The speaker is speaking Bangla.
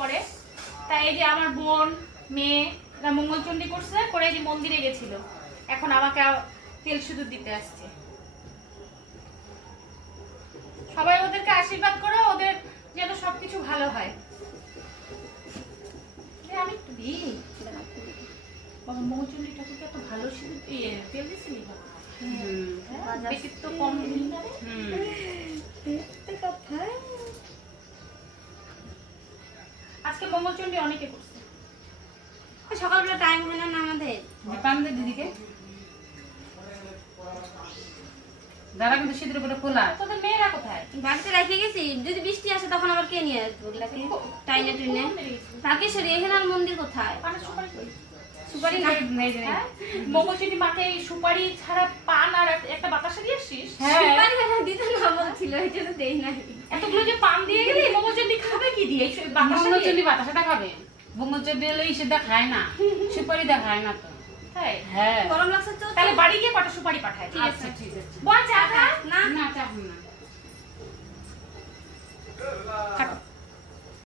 করে। তাই এই যে আমার বোন মেয়ে মঙ্গলচণ্ডী করছে করে এই যে মন্দিরে গেছিল, এখন আমাকে তেল সিঁদুর দিতে আসছে। সবাই ওদেরকে আশীর্বাদ করো, ওদের যেন সবকিছু ভালো হয়। আমি একটু দিই বাবা, মঙ্গলচণ্ডী ঠাকুরকে এত ভালো সিঁদুর তেল দিছিলি বাবা। বেশি তো কম দিন না রে। আজকে মঙ্গলচণ্ডী অনেকে করছে। সকালবেলা টাইম হয় না আমাদের দীপান্দের দিদিকে যারা কিন্তু শীতের উপরে খোলা। তোদের মেয়েরা কোথায়? বাড়িতে রেখে গেছি, যদি বৃষ্টি আসে তখন আবার কে নিয়ে আসবো ওগুলাকে টাইনে টুইনে। ঢাকেশ্বরী এখানে আর মন্দির কোথায়? পানের সুপারি কই? সুপারি নেই মঙ্গলচণ্ডী মাকে সুপারি ছাড়া পান আর একটা বাতাসা দিয়ে আসিস? সুপারি দিতে না বলছিল, এটা তো দেই নাই। এতগুলো যে পান দিয়ে গেলি, মঙ্গলচণ্ডী খাবে কি দিয়ে? মঙ্গলচণ্ডী বাতাসাটা খাবে। মঙ্গলচণ্ডী হলে সেটা খায় না, সুপারি দেখায় না তো। তাই? হ্যাঁ গরম লাগছে তো, তাহলে বাড়ি গিয়ে কটা সুপারি পাঠায়। ঠিক আছে ঠিক আছে। বল চা খা। না না চাপ না।